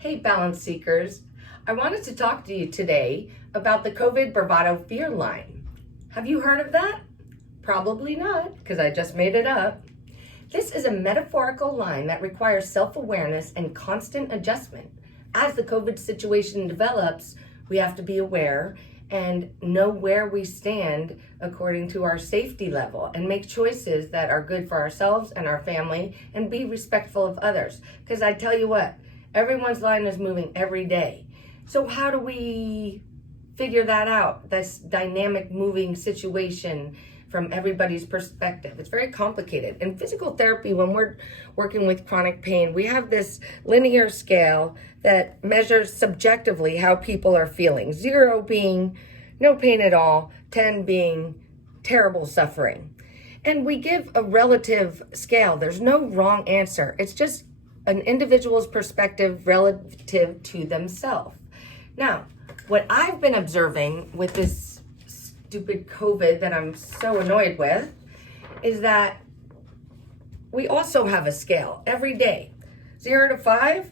Hey, balance seekers. I wanted to talk to you today about the COVID bravado fear line. Have you heard of that? Probably not, because I just made it up. This is a metaphorical line that requires self-awareness and constant adjustment. As the COVID situation develops, we have to be aware and know where we stand according to our safety level and make choices that are good for ourselves and our family and be respectful of others. Because I tell you what, everyone's line is moving every day. So how do we figure that out, this dynamic moving situation from everybody's perspective? It's very complicated. In physical therapy, when we're working with chronic pain, we have this linear scale that measures subjectively how people are feeling. 0 being no pain at all, 10 being terrible suffering. And we give a relative scale. There's no wrong answer. It's just an individual's perspective relative to themselves. Now, what I've been observing with this stupid COVID that I'm so annoyed with is that we also have a scale every day. 0 to 5,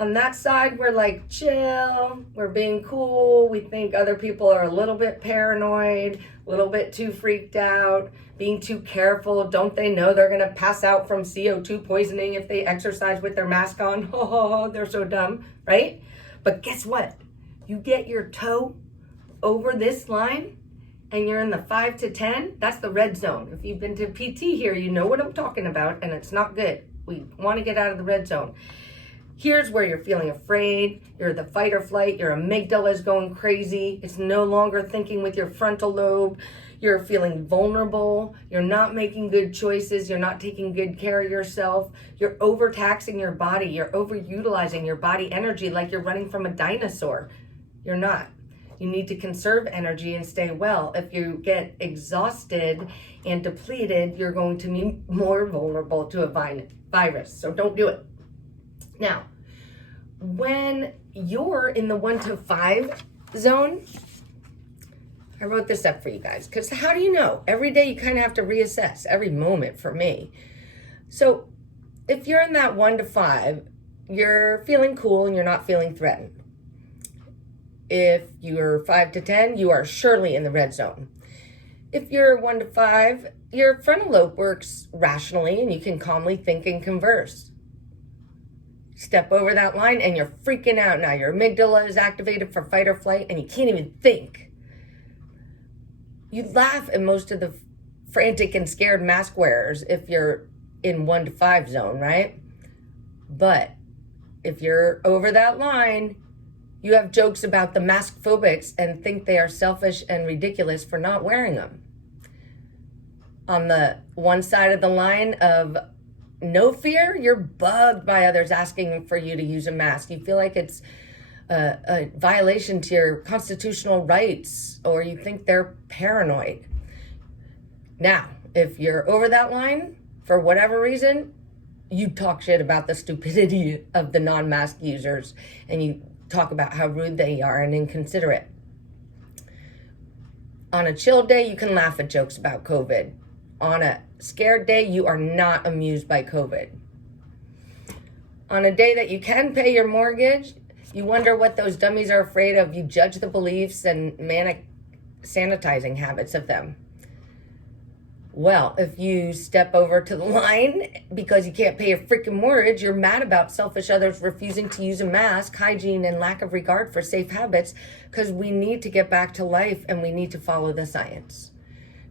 on that side, we're like chill, we're being cool, we think other people are a little bit paranoid, a little bit too freaked out, being too careful. Don't they know they're gonna pass out from CO2 poisoning if they exercise with their mask on? Oh, they're so dumb, right? But guess what? You get your toe over this line and you're in the 5 to 10, that's the red zone. If you've been to PT here, you know what I'm talking about, and it's not good. We want to get out of the red zone. Here's where you're feeling afraid, you're the fight or flight, your amygdala is going crazy, it's no longer thinking with your frontal lobe, you're feeling vulnerable, you're not making good choices, you're not taking good care of yourself, you're overtaxing your body, you're overutilizing your body energy like you're running from a dinosaur. You're not. You need to conserve energy and stay well. If you get exhausted and depleted, you're going to be more vulnerable to a virus. So don't do it. Now, when you're in the 1 to 5 zone, I wrote this up for you guys, because how do you know? Every day you kind of have to reassess, every moment for me. So if you're in that 1 to 5, you're feeling cool and you're not feeling threatened. If you're 5 to 10, you are surely in the red zone. If you're 1 to 5, your frontal lobe works rationally and you can calmly think and converse. Step over that line and you're freaking out now. Your amygdala is activated for fight or flight and you can't even think. You laugh at most of the frantic and scared mask wearers if you're in 1 to 5 zone, right? But if you're over that line, you have jokes about the mask phobics and think they are selfish and ridiculous for not wearing them. On the one side of the line of no fear, you're bugged by others asking for you to use a mask. You feel like it's a violation to your constitutional rights, or you think they're paranoid. Now, if you're over that line, for whatever reason, you talk shit about the stupidity of the non-mask users, and you talk about how rude they are and inconsiderate. On a chill day, you can laugh at jokes about COVID. On a scared day, you are not amused by COVID. On a day that you can pay your mortgage, you wonder what those dummies are afraid of. You judge the beliefs and manic sanitizing habits of them. Well, if you step over to the line because you can't pay your freaking mortgage, you're mad about selfish others refusing to use a mask, hygiene, and lack of regard for safe habits, because we need to get back to life and we need to follow the science.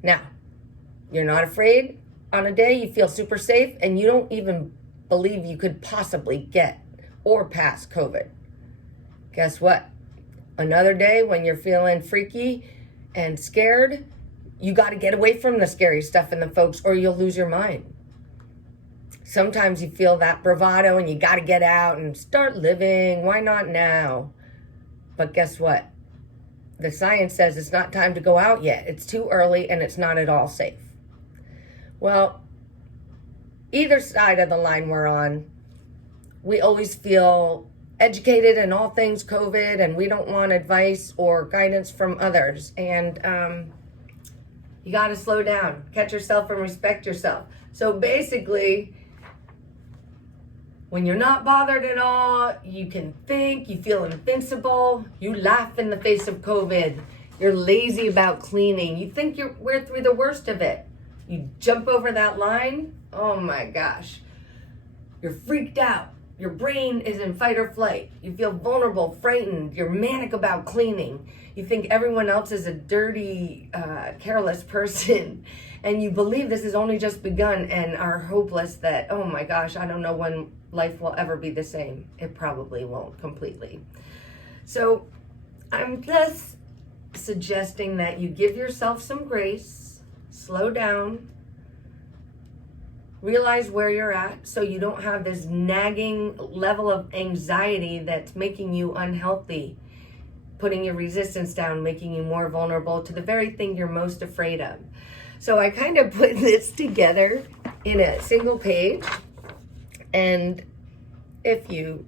Now, you're not afraid. On a day you feel super safe and you don't even believe you could possibly get or pass COVID. Guess what? Another day when you're feeling freaky and scared, you got to get away from the scary stuff and the folks, or you'll lose your mind. Sometimes you feel that bravado and you got to get out and start living. Why not now? But guess what? The science says it's not time to go out yet. It's too early and it's not at all safe. Well, either side of the line we're on, we always feel educated in all things COVID, and we don't want advice or guidance from others. And you got to slow down, catch yourself and respect yourself. So basically, When you're not bothered at all, you can think, you feel invincible, you laugh in the face of COVID, you're lazy about cleaning, you think we're through the worst of it. You jump over that line, oh my gosh, you're freaked out. Your brain is in fight or flight. You feel vulnerable, frightened, you're manic about cleaning. You think everyone else is a dirty, careless person. And you believe this has only just begun and are hopeless that, oh my gosh, I don't know when life will ever be the same. It probably won't completely. So I'm just suggesting that you give yourself some grace, slow down, realize where you're at so you don't have this nagging level of anxiety that's making you unhealthy, putting your resistance down, making you more vulnerable to the very thing you're most afraid of. So I kind of put this together in a single page, and if you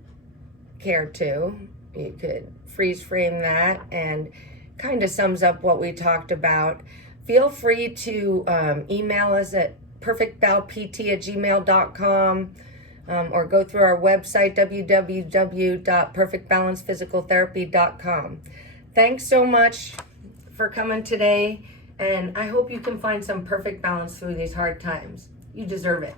care to, you could freeze frame that and kind of sums up what we talked about. Feel free to email us at perfectbalpt@gmail.com or go through our website, www.perfectbalancephysicaltherapy.com. Thanks so much for coming today, and I hope you can find some perfect balance through these hard times. You deserve it.